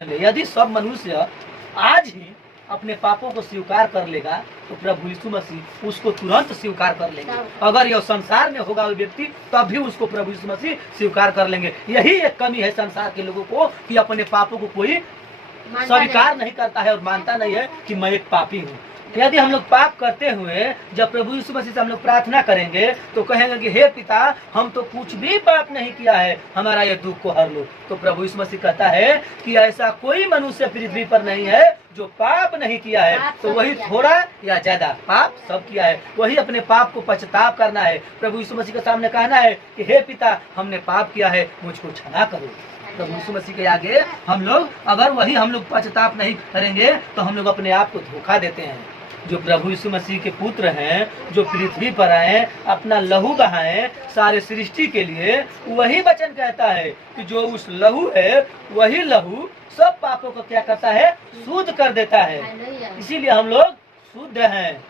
यदि सब मनुष्य आज ही अपने पापों को स्वीकार कर लेगा तो प्रभु यीशु मसीह उसको तुरंत स्वीकार कर लेंगे। अगर यह संसार में होगा वो व्यक्ति तब भी उसको प्रभु यीशु मसीह स्वीकार कर लेंगे। यही एक कमी है संसार के लोगों को कि अपने पापों को कोई स्वीकार नहीं करता है और मानता नहीं है कि मैं एक पापी हूँ। यदि हम लोग पाप करते हुए जब प्रभु यीशु मसीह से हम लोग प्रार्थना करेंगे तो कहेंगे कि हे पिता, हम तो कुछ भी पाप नहीं किया है, हमारा ये दुख को हर लो। तो प्रभु यीशु मसीह कहता है कि ऐसा कोई मनुष्य पृथ्वी पर नहीं है जो पाप नहीं किया है। तो वही थोड़ा या ज्यादा पाप सब किया है, वही अपने पाप को पश्चाताप करना है। प्रभु यीशु मसीह के सामने कहना है कि हे पिता, हमने पाप किया है, मुझको क्षमा करो। प्रभु यीशु मसीह के आगे हम लोग अगर वही हम लोग पश्चाताप नहीं करेंगे तो हम लोग अपने आप को धोखा देते हैं। जो प्रभु यीशु मसीह के पुत्र हैं, जो पृथ्वी पर आए, अपना लहू बहाए सारे सृष्टि के लिए, वही वचन कहता है कि जो उस लहू है वही लहू सब पापों को क्या करता है, शुद्ध कर देता है। इसीलिए हम लोग शुद्ध हैं।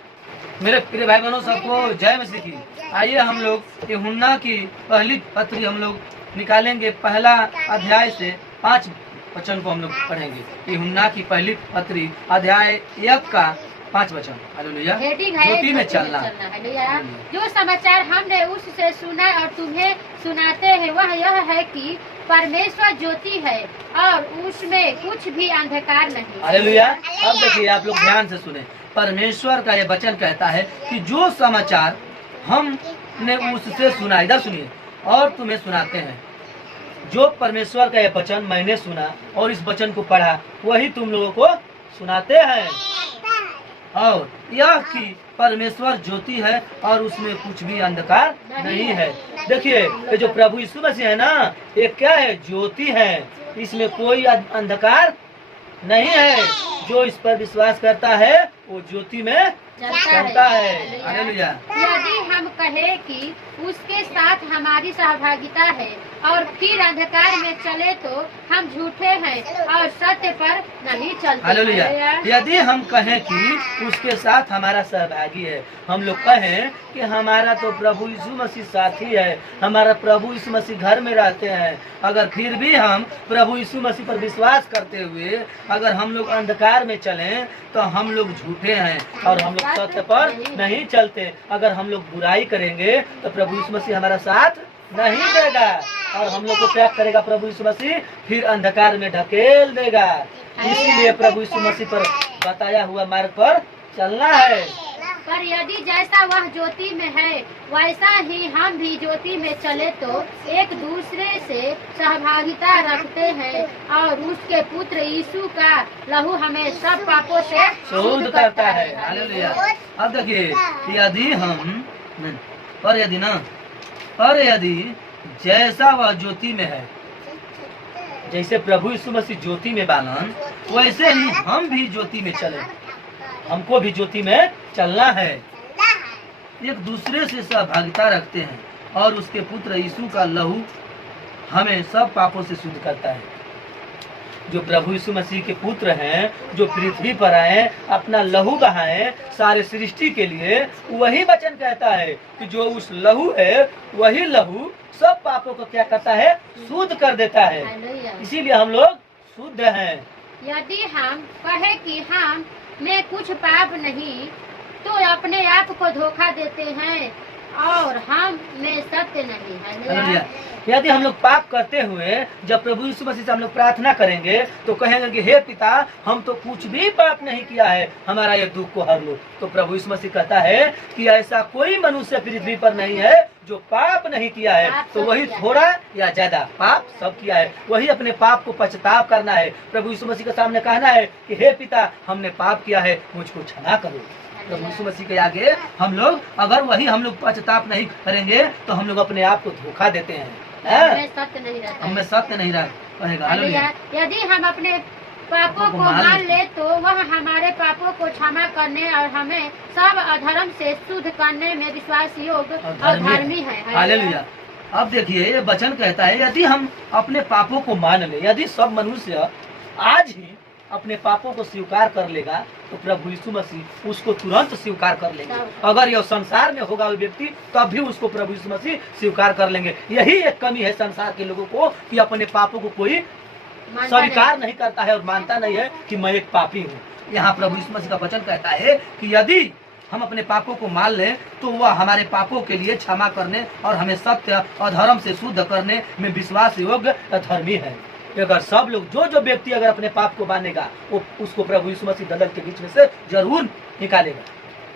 मेरे प्रिय भाई बहनों, सबको जय मसीह की। आइए हम लोग यूहन्ना की पहली पत्री हम लोग निकालेंगे, पहला अध्याय से 5 वचन को हम लोग पढ़ेंगे। यूहन्ना की पहली पत्री अध्याय 1 का 5 वचन। हालेलुया। ज्योति में चलना। जो समाचार हमने उससे सुना और तुम्हें सुनाते हैं वह यह है कि परमेश्वर ज्योति है और उसमें कुछ भी अंधकार नहीं। हालेलुया। अब देखिए, आप लोग ध्यान से सुने। परमेश्वर का ये वचन कहता है कि जो समाचार हमने उससे सुना, इधर सुनिए, और तुम्हें सुनाते हैं। जो परमेश्वर का ये वचन मैंने सुना और इस वचन को पढ़ा, वही तुम लोगों को सुनाते हैं। और यह कि परमेश्वर ज्योति है और उसमें कुछ भी अंधकार नहीं है। देखिए, ये जो प्रभु यीशु मसीह है ना, ये क्या है, ज्योति है, इसमें कोई अंधकार नहीं है। जो इस पर विश्वास करता है वो ज्योति में चलता है। हालेलुया। यदि हम कहें कि उसके साथ हमारी सहभागिता है और फिर अंधकार में चले तो हम झूठे हैं और सत्य पर नहीं चलते। हालेलुया। यदि हम कहें कि उसके साथ हमारा सहभागी है, हम लोग कहें कि हमारा तो प्रभु यीशु मसीह साथी है, हमारा प्रभु यीशु मसीह घर में रहते हैं, अगर फिर भी हम प्रभु यीशु मसीह पर विश्वास करते हुए अगर हम लोग अंधकार में चलें तो हम लोग झूठे हैं और हम लोग सत्य पर नहीं चलते। अगर हम लोग बुराई करेंगे तो प्रभु यीशु मसीह हमारा साथ नहीं देगा और हम लोग को क्या करेगा, प्रभु यीशु मसीह फिर अंधकार में ढकेल देगा। इसीलिए प्रभु यीशु मसीह पर बताया हुआ मार्ग पर चलना है। पर यदि जैसा वह ज्योति में है वैसा ही हम भी ज्योति में चले तो एक दूसरे से सहभागिता रखते हैं और उसके पुत्र यीशु का लहू हमें सब पापों से शुद्ध करता है। हालेलुया। अब देखिए, यदि हम पर यदि जैसा वह ज्योति में है, जैसे प्रभु यीशु मसीह ज्योति में बालन, वैसे ही हम भी ज्योति में चले। हमको भी ज्योति में चलना है। एक दूसरे से सहभागिता रखते हैं और उसके पुत्र यीशु का लहू हमें सब पापों से शुद्ध करता है। जो प्रभु यीशु मसीह के पुत्र हैं, जो पृथ्वी पर आए, अपना लहू बहाए सारे सृष्टि के लिए, वही वचन कहता है कि जो उस लहू है वही लहू सब पापों को क्या करता है, शुद्ध कर देता है। इसीलिए हम लोग शुद्ध हैं। यदि हम कहे कि हम में कुछ पाप नहीं तो अपने आप को धोखा देते हैं और हम में सत्य नहीं है। यदि हम लोग पाप करते हुए जब प्रभु यीशु मसीह से हम लोग प्रार्थना करेंगे तो कहेंगे कि हे पिता, हम तो कुछ भी पाप नहीं किया है, हमारा ये दुख को हर लो। तो प्रभु यीशु मसीह कहता है कि ऐसा कोई मनुष्य पृथ्वी पर नहीं है जो पाप नहीं किया है। तो वही थोड़ा या ज्यादा पाप सब किया है, वही अपने पाप को पश्चाताप करना है। प्रभु यीशु मसीह के सामने कहना है कि हे पिता, हमने पाप किया है, मुझको क्षमा करो। प्रभु यीशु मसीह के आगे हम लोग अगर वही हम लोग पश्चाताप नहीं करेंगे तो हम लोग अपने आप को धोखा देते हैं। हमें सत्य नहीं रहता, हमें सत्य नहीं रहेगा। यदि हम अपने पापों को मान ले तो वह हमारे पापों को क्षमा करने और हमें सब अधर्म से शुद्ध करने में विश्वास योग्य और धर्मी है। हालेलुया। अब देखिए, ये वचन कहता है यदि हम अपने पापों को मान ले, यदि सब मनुष्य आज ही अपने पापों को स्वीकार कर लेगा तो प्रभु यीशु मसीह उसको तुरंत स्वीकार कर लेंगे। अगर यह संसार में होगा वो व्यक्ति तब भी उसको प्रभु यीशु मसीह स्वीकार कर लेंगे। यही एक कमी है संसार के लोगों को कि अपने पापों को कोई स्वीकार नहीं करता है और मानता नहीं है कि मैं एक पापी हूँ। यहाँ प्रभु यीशु मसीह का वचन कहता है कि यदि हम अपने पापों को मान लें तो वह हमारे पापों के लिए क्षमा करने और हमें सत्य और धर्म से शुद्ध करने में विश्वास योग्य धर्मी है। अगर सब लोग जो व्यक्ति अगर अपने पाप को मानेगा वो उसको प्रभु यीशु मसीह दलदल के बीच में से जरूर निकालेगा।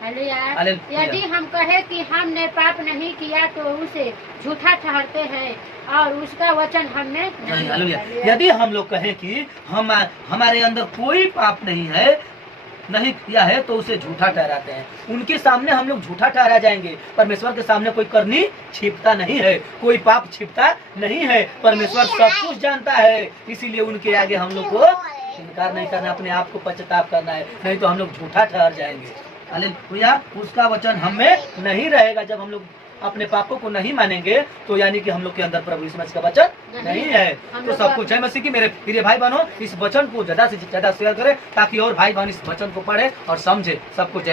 हालेलुया। यदि हम कहे कि हमने पाप नहीं किया तो उसे झूठा ठहरते हैं और उसका वचन हमें नहीं। हालेलुया। यदि हम लोग कहें कि हमारे अंदर कोई पाप नहीं किया है तो उसे झूठा ठहराते हैं। उनके सामने हम लोग झूठा ठहरा जाएंगे। परमेश्वर के सामने कोई करनी छिपता नहीं है, कोई पाप छिपता नहीं है। परमेश्वर सब कुछ जानता है, इसीलिए उनके आगे हम लोग को इनकार नहीं करना, अपने आप को पश्चाताप करना है, नहीं तो हम लोग झूठा ठहर जाएंगे। हालेलुया। उसका वचन हमें नहीं रहेगा। जब हम लोग अपने पापों को नहीं मानेंगे तो यानी कि हम लोग के अंदर प्रभु यीशु मसीह का वचन नहीं है। तो सब कुछ है मसीह की। मेरे प्रिय भाई बहनों, इस वचन को ज्यादा से ज्यादा शेयर करें ताकि और भाई बहन इस वचन को पढ़े और समझे। सब कुछ है।